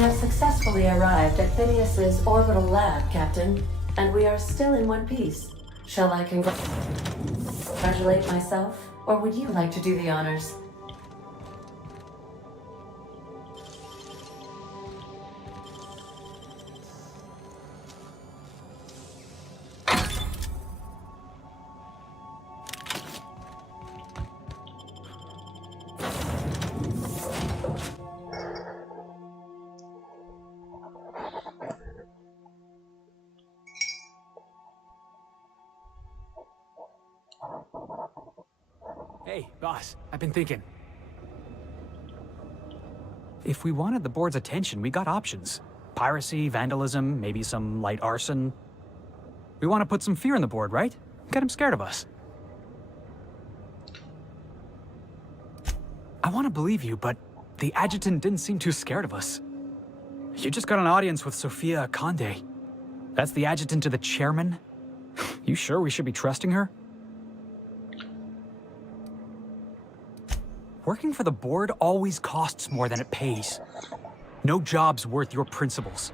have successfully arrived at Phineas's orbital lab, Captain, and we are still in one piece. Shall I congratulate myself, or would you like to do the honors? Hey, boss, I've been thinking. If we wanted the board's attention, we got options. Piracy, vandalism, maybe some light arson. We want to put some fear in the board, right? Get them scared of us. I want to believe you, but the adjutant didn't seem too scared of us. You just got an audience with Sophia Conde. That's the adjutant to the chairman? You sure we should be trusting her? Working for the board always costs more than it pays. No job's worth your principles.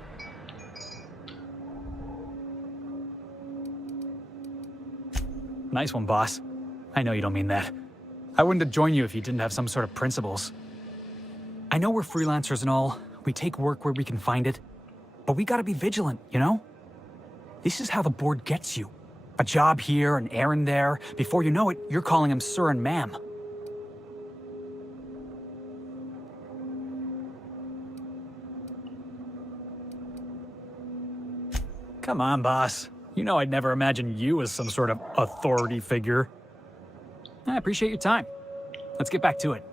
Nice one, boss. I know you don't mean that. I wouldn't have joined you if you didn't have some sort of principles. I know we're freelancers and all. We take work where we can find it. But we gotta be vigilant, you know? This is how the board gets you. A job here, an errand there. Before you know it, you're calling him sir and ma'am. Come on, boss. You know I'd never imagine you as some sort of authority figure. I appreciate your time. Let's get back to it.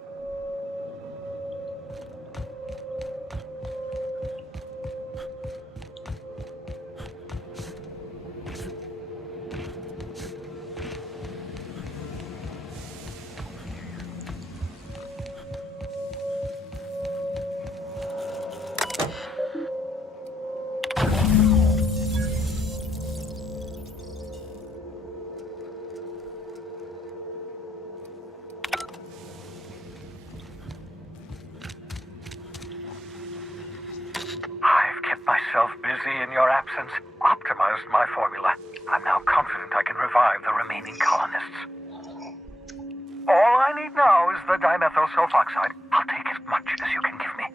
Myself busy in your absence, optimized my formula. I'm now confident I can revive the remaining colonists. All I need now is the dimethyl sulfoxide. I'll take as much as you can give me.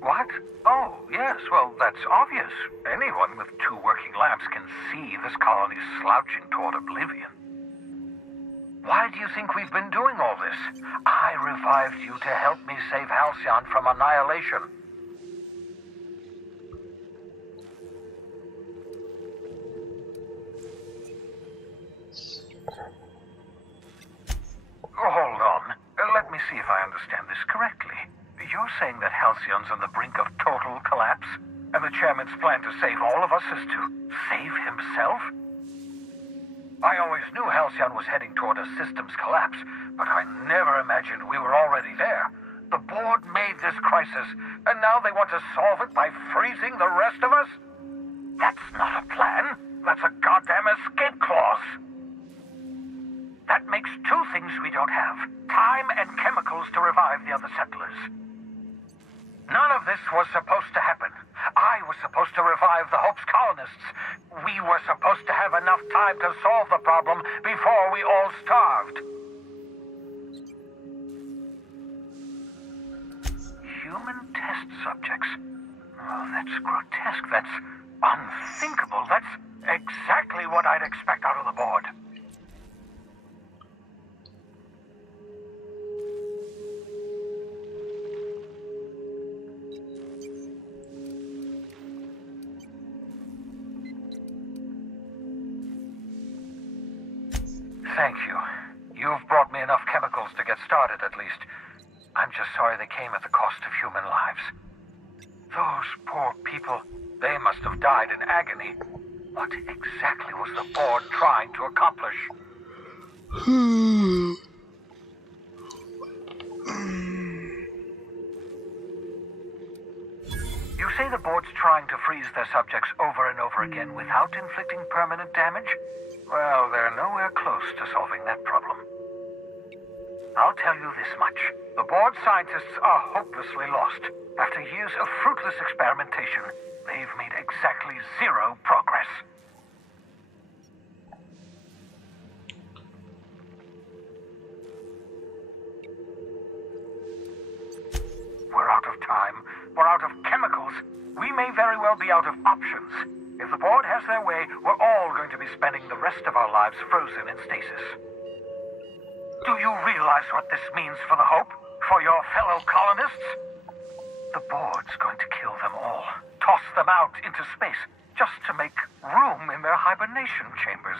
What? Oh, yes, well, that's obvious. Anyone with 2 working labs can see this colony's slouching toward oblivion. Why do you think we've been doing all this? I revived you to help me save Halcyon from annihilation. Hold on. Let me see if I understand this correctly. You're saying that Halcyon's on the brink of total collapse, and the chairman's plan to save all of us is to save himself? I always knew Halcyon was heading toward a systems collapse, but I never imagined we were already there. The board made this crisis, and now they want to solve it by freezing the rest of us? That's not a plan. That's a goddamn escape clause. That makes 2 things we don't have: time and chemicals to revive the other settlers. None of this was supposed to happen. I was supposed to revive the Hope's colonists. We were supposed to have enough time to solve the problem before we all starved. Human test subjects? Oh, that's grotesque. That's unthinkable. That's exactly what I'd expect out of the board. Thank you. You've brought me enough chemicals to get started, at least. I'm just sorry they came at the cost of human lives. Those poor people, they must have died in agony. What exactly was the board trying to accomplish? You say the board's trying to freeze their subjects over and over again without inflicting permanent damage? Well, they're nowhere close to solving that problem. I'll tell you this much. The board scientists are hopelessly lost. After years of fruitless experimentation, they've made exactly zero progress. We're out of time. We're out of chemicals. We may very well be out of options. If the board has their way, we're all going to be spending the rest of our lives frozen in stasis. Do you realize what this means for the Hope? For your fellow colonists? The board's going to kill them all. Toss them out into space, just to make room in their hibernation chambers.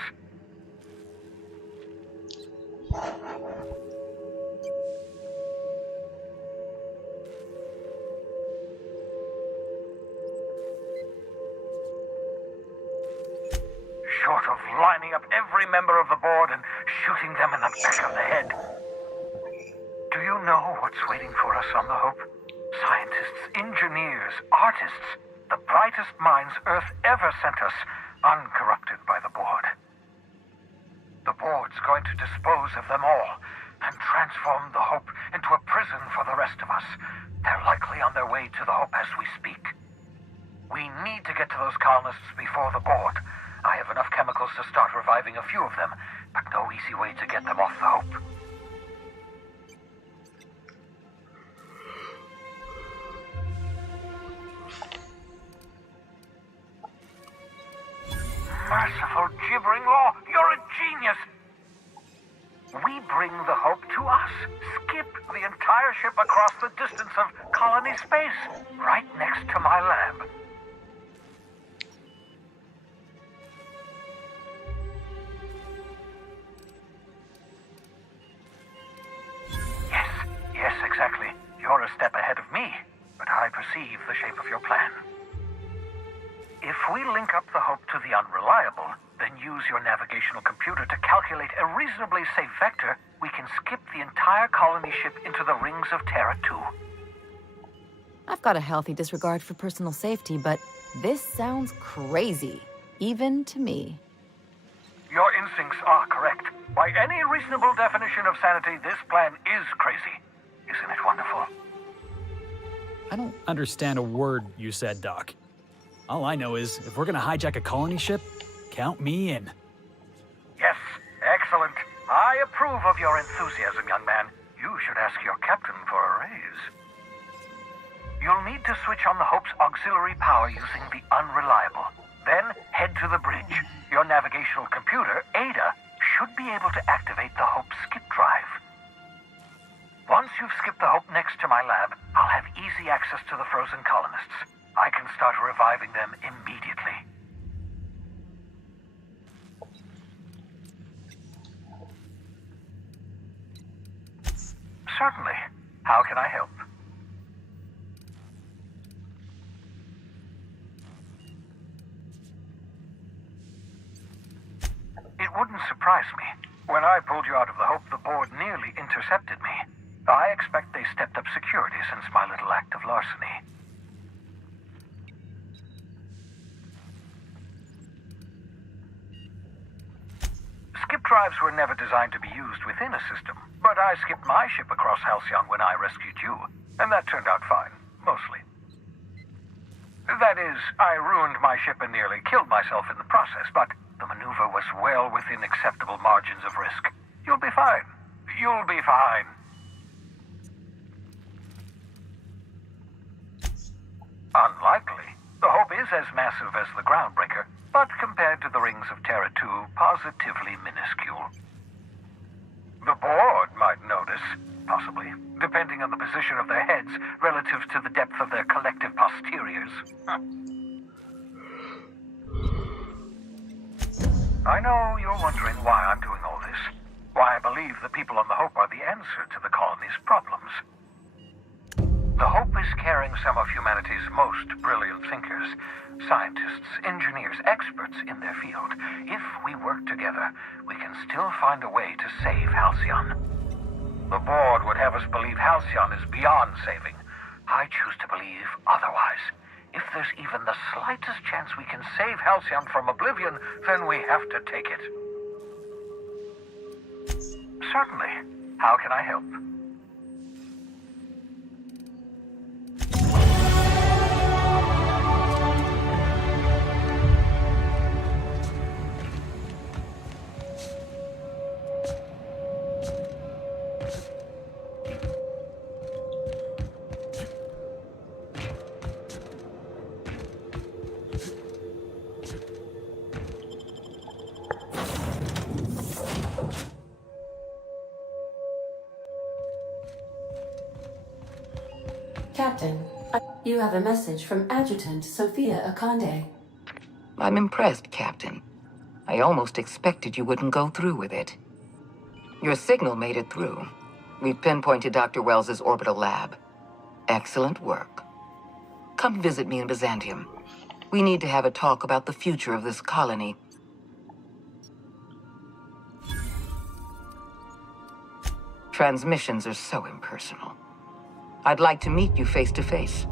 Short of lining up every member of the board and shooting them in the back of the head. Do you know what's waiting for us on the Hope? Scientists, engineers, artists, the brightest minds Earth ever sent us, uncorrupted by the board. The board's going to dispose of them all and transform the Hope into a prison for the rest of us. They're likely on their way to the Hope as we speak. We need to get to those colonists before the board. I have enough chemicals to start reviving a few of them, but no easy way to get them off the Hope. Merciful gibbering law, you're a genius! We bring the Hope to us, skip the entire ship across the distance of colony space, right next to my lab. Yes, exactly. You're a step ahead of me, but I perceive the shape of your plan. If we link up the Hope to the Unreliable, then use your navigational computer to calculate a reasonably safe vector, we can skip the entire colony ship into the rings of Terra 2. I've got a healthy disregard for personal safety, but this sounds crazy, even to me. Your instincts are correct. By any reasonable definition of sanity, this plan is crazy. Isn't it wonderful? I don't understand a word you said, Doc. All I know is, if we're gonna hijack a colony ship, count me in. Yes, excellent. I approve of your enthusiasm, young man. You should ask your captain for a raise. You'll need to switch on the Hope's auxiliary power using the Unreliable. Then head to the bridge. Your navigational computer, Ada, should be able to activate the Hope skip drive. Once you've skipped the Hope next to my lab, I'll have easy access to the frozen colonists. I can start reviving them immediately. Certainly. How can I help? It wouldn't surprise me. When I pulled you out of the Hope, the board nearly intercepted me. I expect they stepped up security since my little act of larceny. Skip drives were never designed to be used within a system, but I skipped my ship across Halcyon when I rescued you, and that turned out fine, mostly. That is, I ruined my ship and nearly killed myself in the process, but the maneuver was well within acceptable margins of risk. You'll be fine. You'll be fine. Unlikely. The Hope is as massive as the Groundbreaker, but compared to the rings of Terra 2, positively minuscule. The board might notice, possibly, depending on the position of their heads relative to the depth of their collective posteriors. I know you're wondering why I'm doing all this. Why I believe the people on the Hope are the answer to the colony's problems. The Hope is carrying some of humanity's most brilliant thinkers, scientists, engineers, experts in their field. If we work together, we can still find a way to save Halcyon. The board would have us believe Halcyon is beyond saving. I choose to believe otherwise. If there's even the slightest chance we can save Halcyon from oblivion, then we have to take it. Certainly. How can I help? Captain, you have a message from Adjutant Sophia Akande. I'm impressed, Captain. I almost expected you wouldn't go through with it. Your signal made it through. We've pinpointed Dr. Wells's orbital lab. Excellent work. Come visit me in Byzantium. We need to have a talk about the future of this colony. Transmissions are so impersonal. I'd like to meet you face to face.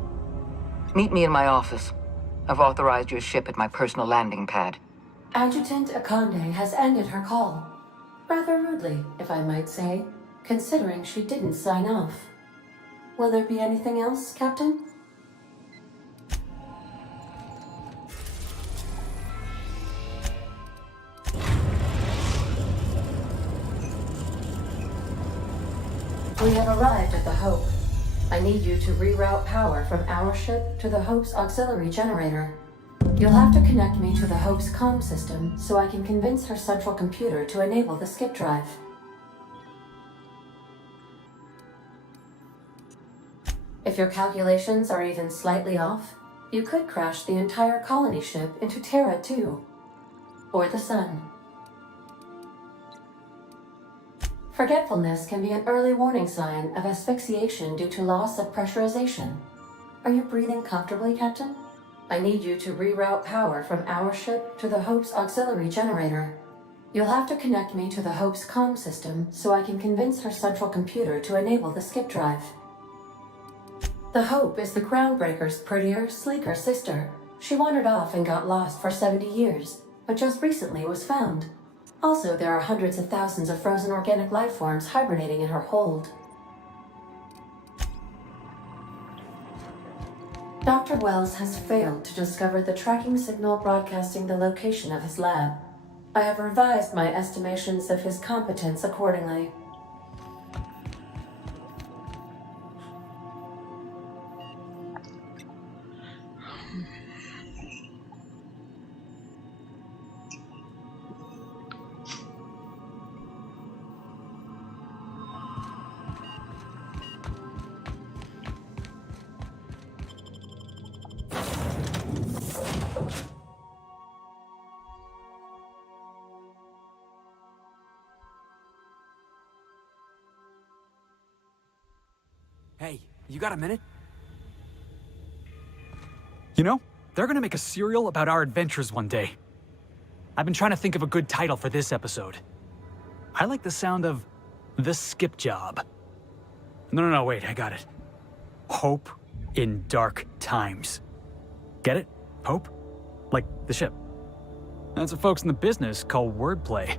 Meet me in my office. I've authorized your ship at my personal landing pad. Adjutant Akande has ended her call. Rather rudely, if I might say, considering she didn't sign off. Will there be anything else, Captain? We have arrived at the Hope. I need you to reroute power from our ship to the Hope's auxiliary generator. You'll have to connect me to the Hope's comm system so I can convince her central computer to enable the skip drive. If your calculations are even slightly off, you could crash the entire colony ship into Terra 2, or the Sun. Forgetfulness can be an early warning sign of asphyxiation due to loss of pressurization. Are you breathing comfortably, Captain? I need you to reroute power from our ship to the Hope's auxiliary generator. You'll have to connect me to the Hope's comm system so I can convince her central computer to enable the skip drive. The Hope is the Groundbreaker's prettier, sleeker sister. She wandered off and got lost for 70 years, but just recently was found. Also, there are hundreds of thousands of frozen organic life forms hibernating in her hold. Dr. Wells has failed to discover the tracking signal broadcasting the location of his lab. I have revised my estimations of his competence accordingly. Hey, you got a minute? You know, they're gonna make a serial about our adventures one day. I've been trying to think of a good title for this episode. I like the sound of The Skip Job. No, wait, I got it. Hope in Dark Times. Get it? Hope? Like the ship. That's what folks in the business call wordplay.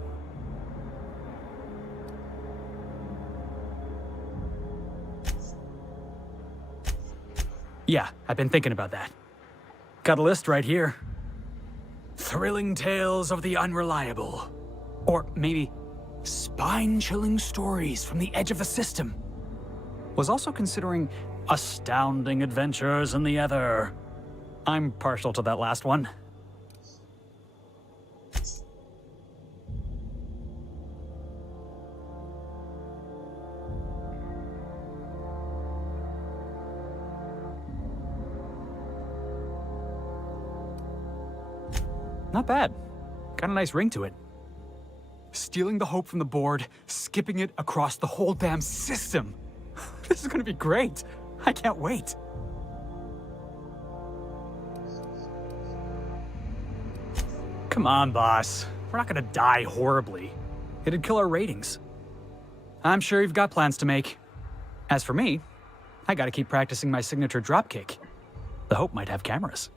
Yeah, I've been thinking about that. Got a list right here. Thrilling tales of the unreliable. Or maybe spine-chilling stories from the edge of the system. Was also considering astounding adventures in the ether. I'm partial to that last one. Not bad. Got a nice ring to it. Stealing the Hope from the board, skipping it across the whole damn system. This is gonna be great. I can't wait. Come on, boss. We're not gonna die horribly. It'd kill our ratings. I'm sure you've got plans to make. As for me, I gotta keep practicing my signature dropkick. The Hope might have cameras.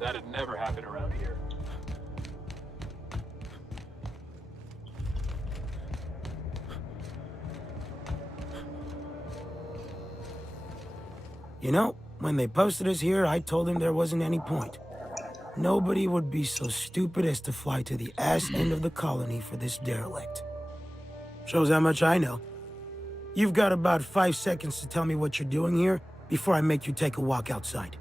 That'd never happen around here. You know, when they posted us here, I told them there wasn't any point. Nobody would be so stupid as to fly to the ass end of the colony for this derelict. Shows how much I know. You've got about 5 seconds to tell me what you're doing here before I make you take a walk outside.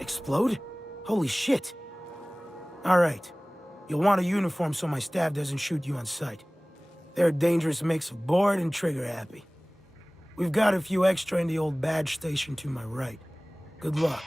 Explode? Holy shit. All right. You'll want a uniform so my staff doesn't shoot you on sight. They're a dangerous mix of bored and trigger-happy. We've got a few extra in the old badge station to my right. Good luck.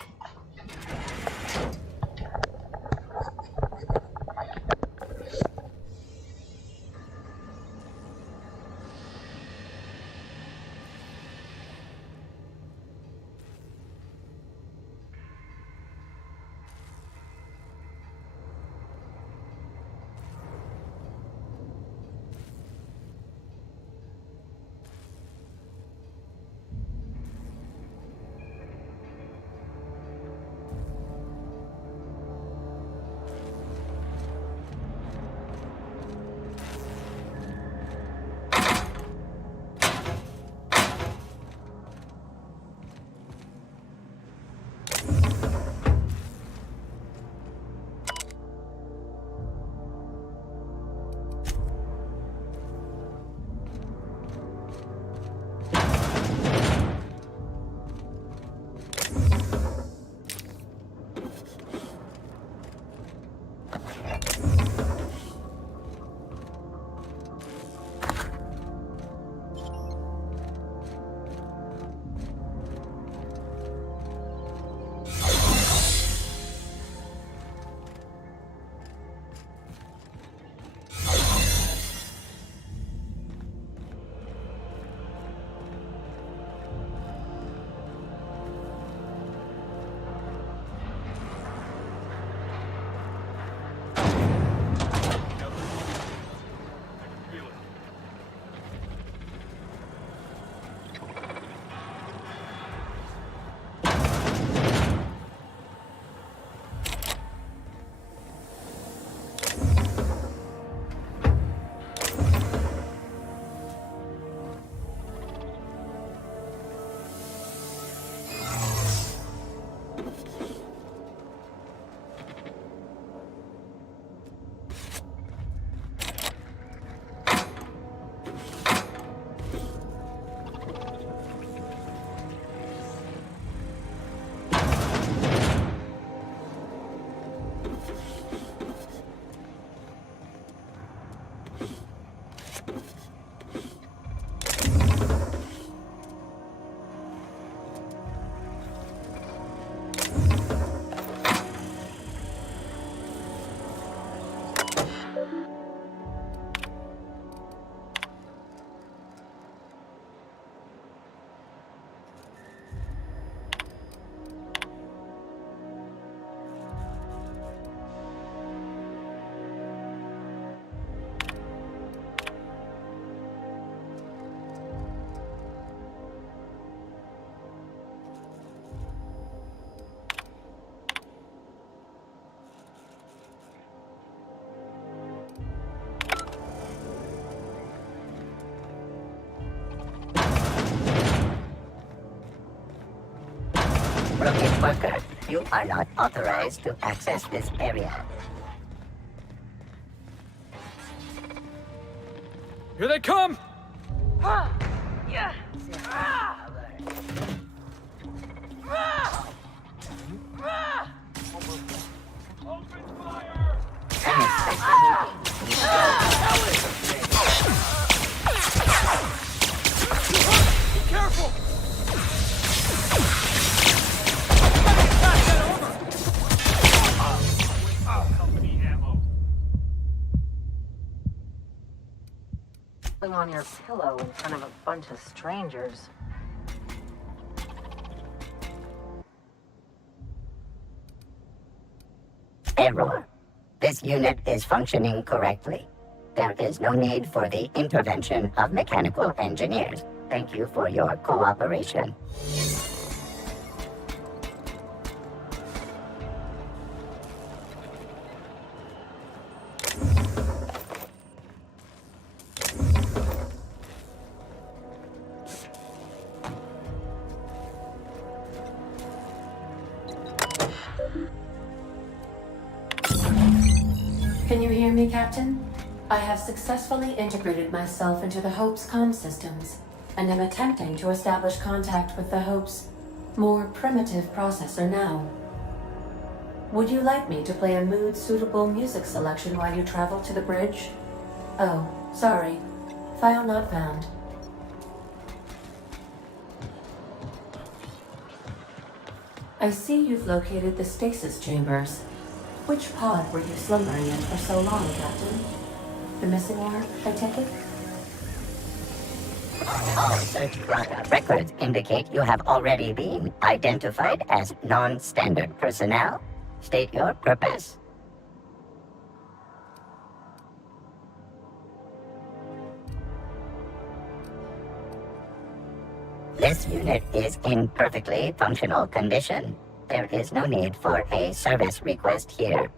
Broken worker, you are not authorized to access this area. Here they come! On your pillow in front of a bunch of strangers. Error. This unit is functioning correctly. There is no need for the intervention of mechanical engineers. Thank you for your cooperation. Can you hear me, Captain? I have successfully integrated myself into the Hope's comm systems, and am attempting to establish contact with the Hope's more primitive processor now. Would you like me to play a mood-suitable music selection while you travel to the bridge? Oh, sorry. File not found. I see you've located the stasis chambers. Which pod were you slumbering in for so long, Captain? The missing one, I take it? All search records indicate you have already been identified as non-standard personnel. State your purpose. This unit is in perfectly functional condition. There is no need for a service request here.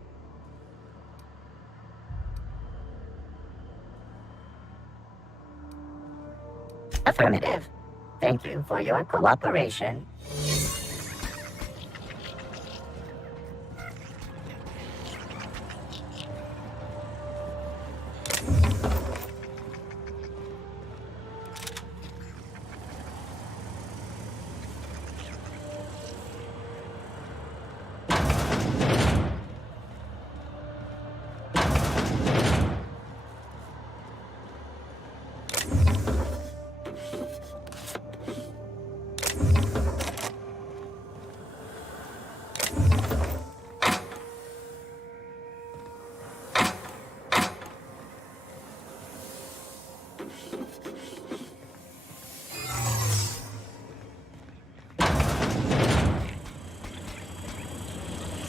Affirmative. Thank you for your cooperation.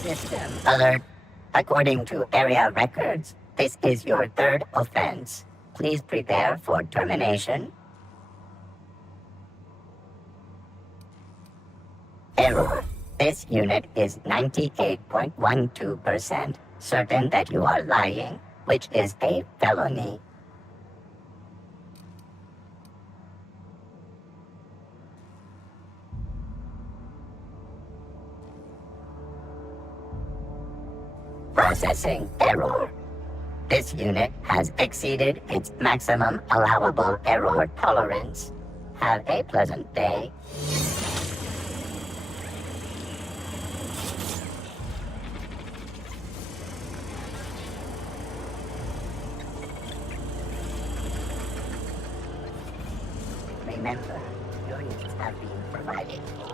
System alert. According to area records, this is your third offense. Please prepare for termination. Error. This unit is 98.12% certain that you are lying, which is a felony. Processing error. This unit has exceeded its maximum allowable error tolerance. Have a pleasant day. Remember, your needs have been provided for.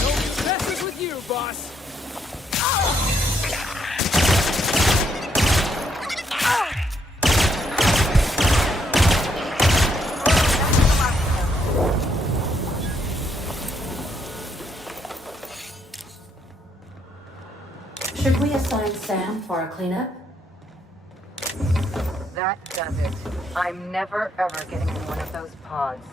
No messes with you, boss! Should we assign Sam for a cleanup? That does it. I'm never ever getting in one of those pods.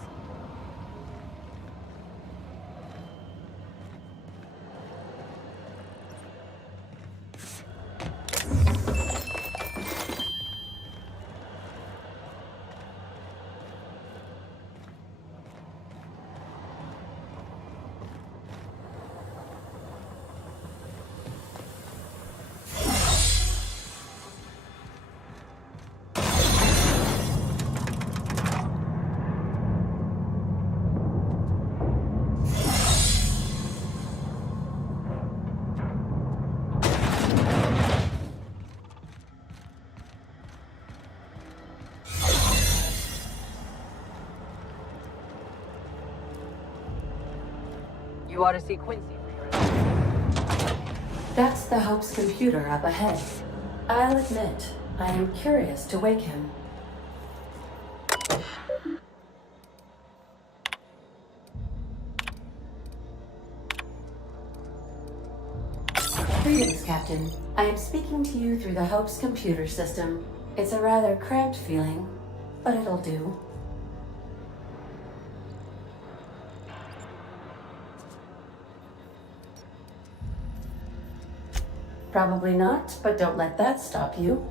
You ought to see Quincy for your... That's the Hope's computer up ahead. I'll admit, I am curious to wake him. Greetings, Captain. I am speaking to you through the Hope's computer system. It's a rather cramped feeling, but it'll do. Probably not, but don't let that stop you.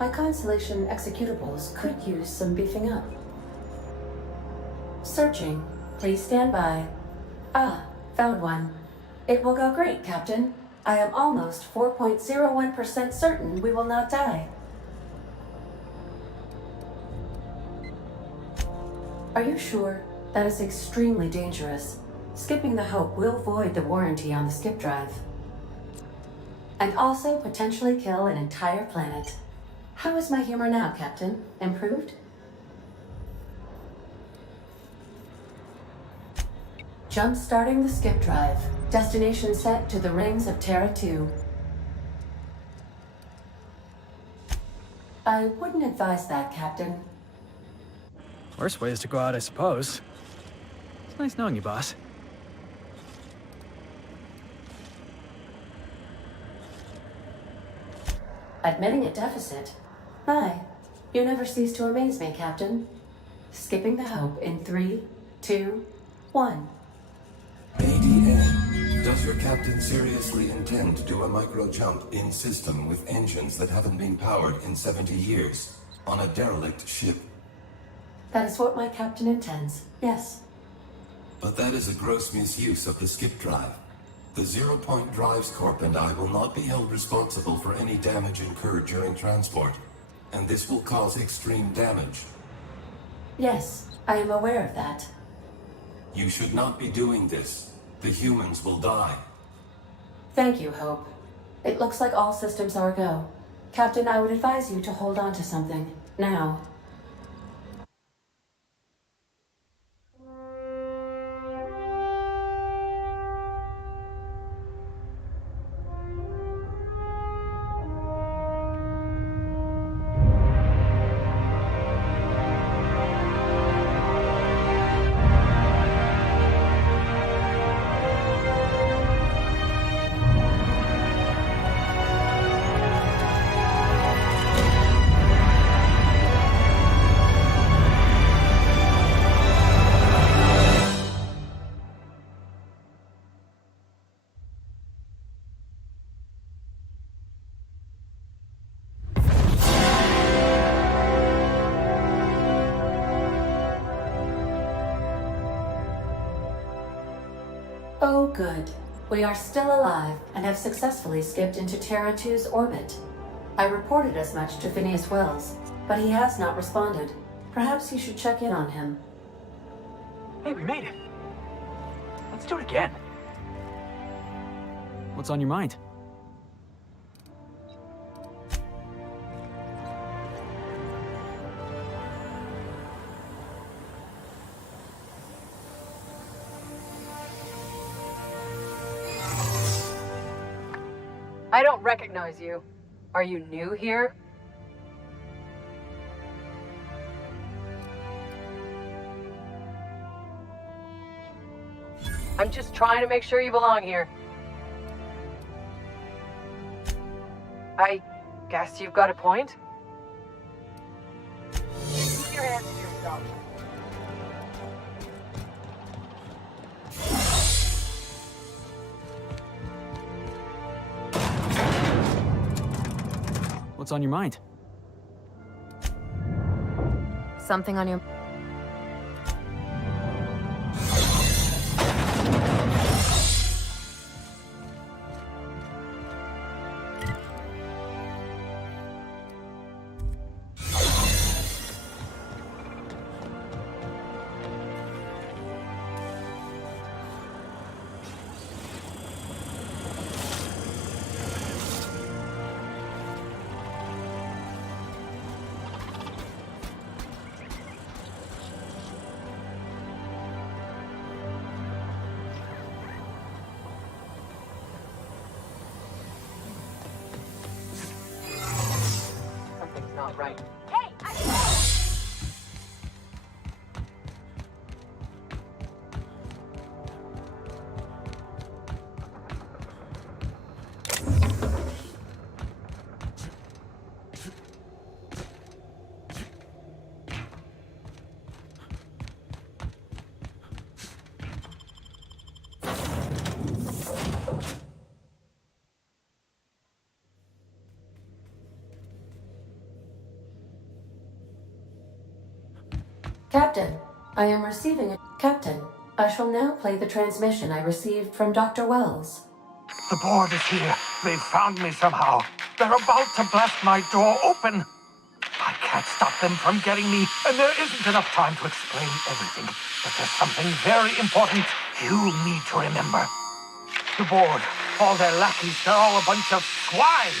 My Constellation executables could use some beefing up. Searching. Please stand by. Ah, found one. It will go great, Captain. I am almost 4.01% certain we will not die. Are you sure? That is extremely dangerous. Skipping the Hope will void the warranty on the skip drive. And also potentially kill an entire planet. How is my humor now, Captain? Improved? Jump-starting the skip drive. Destination set to the rings of Terra 2. I wouldn't advise that, Captain. Worst ways to go out, I suppose. It's nice knowing you, boss. Admitting a deficit? My, you never cease to amaze me, Captain. Skipping the Hope in 3, 2, 1. ADN, does your captain seriously intend to do a micro-jump in system with engines that haven't been powered in 70 years on a derelict ship? That is what my captain intends, yes. But that is a gross misuse of the skip drive. The Zero Point Drives Corp and I will not be held responsible for any damage incurred during transport, and this will cause extreme damage. Yes, I am aware of that. You should not be doing this. The humans will die. Thank you, Hope. It looks like all systems are a go. Captain, I would advise you to hold on to something. Now. Oh, good. We are still alive and have successfully skipped into Terra 2's orbit. I reported as much to Phineas Wells, but he has not responded. Perhaps you should check in on him. Hey, we made it. Let's do it again. What's on your mind? I don't recognize you. Are you new here? I'm just trying to make sure you belong here. I guess you've got a point. Keep your hands to yourself. What's on your mind? Something on your... Something's not right. Captain, I am receiving a... Captain, I shall now play the transmission I received from Dr. Wells. The board is here. They've found me somehow. They're about to blast my door open. I can't stop them from getting me, and there isn't enough time to explain everything. But there's something very important you need to remember. The board, all their lackeys, they're all a bunch of swine.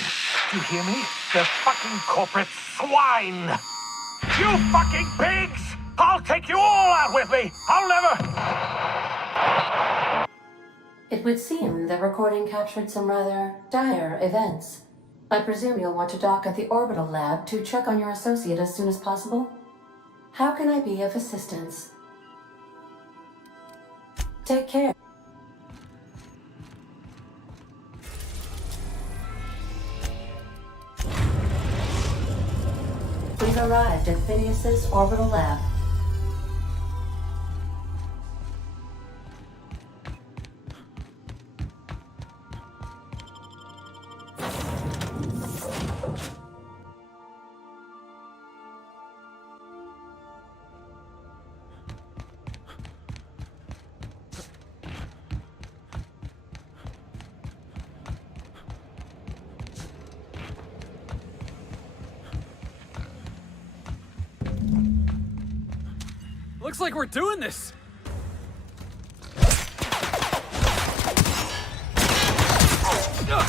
Do you hear me? They're fucking corporate swine. You fucking pigs! I'll take you all out with me! I'll never... It would seem the recording captured some rather dire events. I presume you'll want to dock at the orbital lab to check on your associate as soon as possible? How can I be of assistance? Take care. We've arrived at Phineas's orbital lab. Looks like we're doing this! Get up!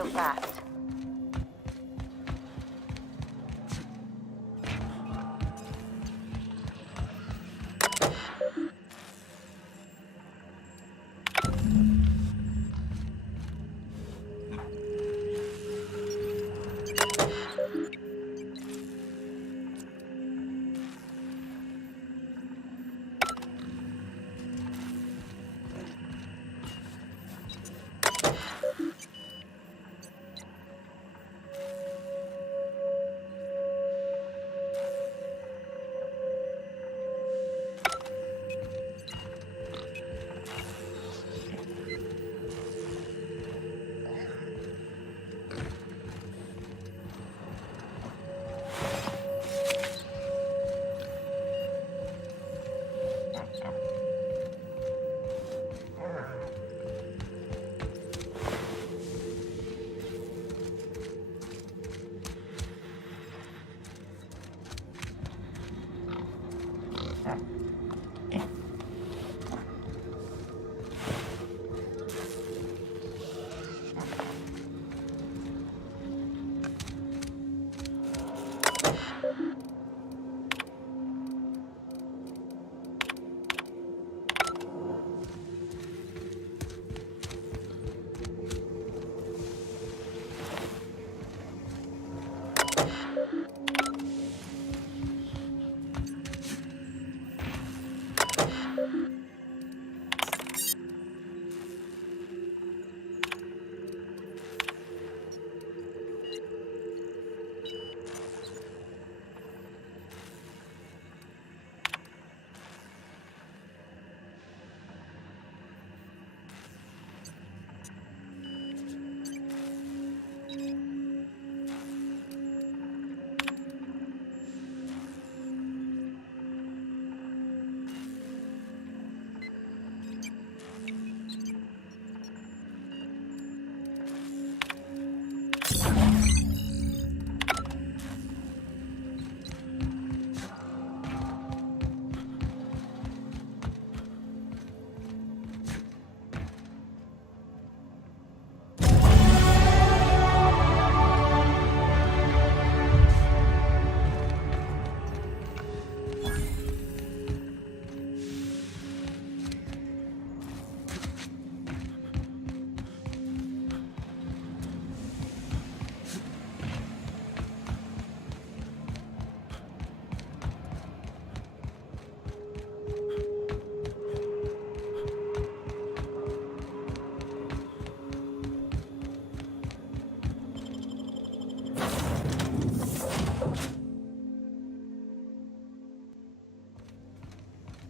so fast.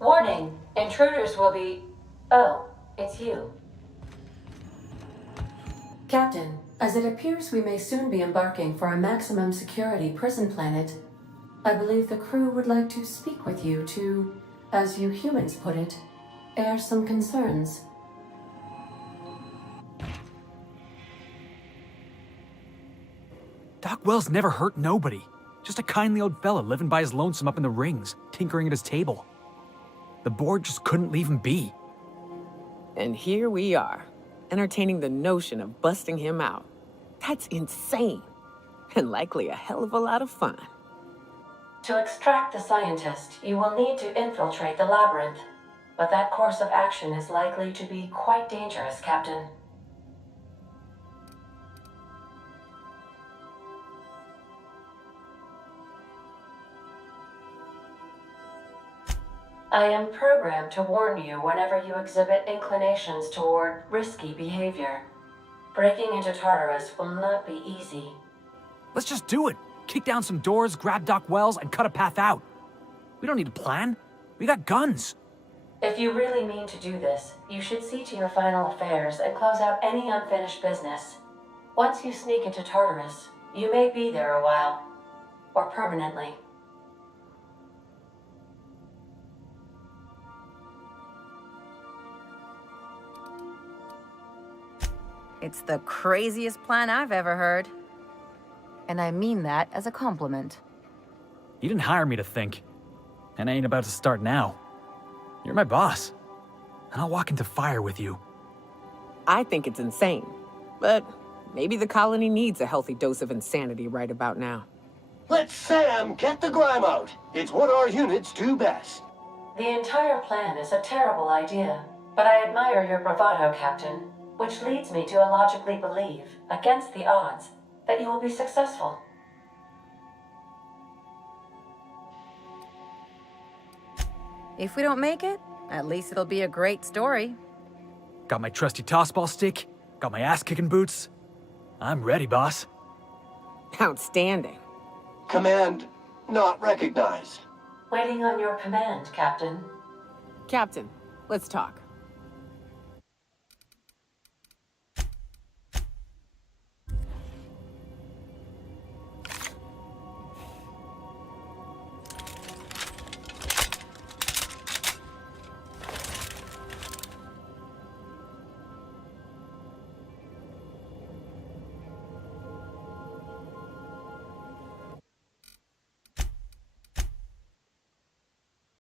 Warning, intruders will be... Oh, it's you. Captain, as it appears we may soon be embarking for a maximum security prison planet, I believe the crew would like to speak with you to, as you humans put it, air some concerns. Doc Wells never hurt nobody. Just a kindly old fella living by his lonesome up in the rings, tinkering at his table. The board just couldn't leave him be. And here we are, entertaining the notion of busting him out. That's insane. And likely a hell of a lot of fun. To extract the scientist, you will need to infiltrate the labyrinth. But that course of action is likely to be quite dangerous, Captain. I am programmed to warn you whenever you exhibit inclinations toward risky behavior. Breaking into Tartarus will not be easy. Let's just do it. Kick down some doors, grab Doc Wells, and cut a path out. We don't need a plan. We got guns. If you really mean to do this, you should see to your final affairs and close out any unfinished business. Once you sneak into Tartarus, you may be there a while. Or permanently. It's the craziest plan I've ever heard. And I mean that as a compliment. You didn't hire me to think. And I ain't about to start now. You're my boss. And I'll walk into fire with you. I think it's insane, but Maybe the colony needs a healthy dose of insanity right about now. Let Sam get the grime out. It's what our units do best. The entire plan is a terrible idea, but I admire your bravado, Captain, which leads me to illogically believe, against the odds, that you will be successful. If we don't make it, at least it'll be a great story. Got my trusty tossball stick, got my ass-kicking boots. I'm ready, boss. Outstanding. Command not recognized. Waiting on your command, Captain. Captain, let's talk.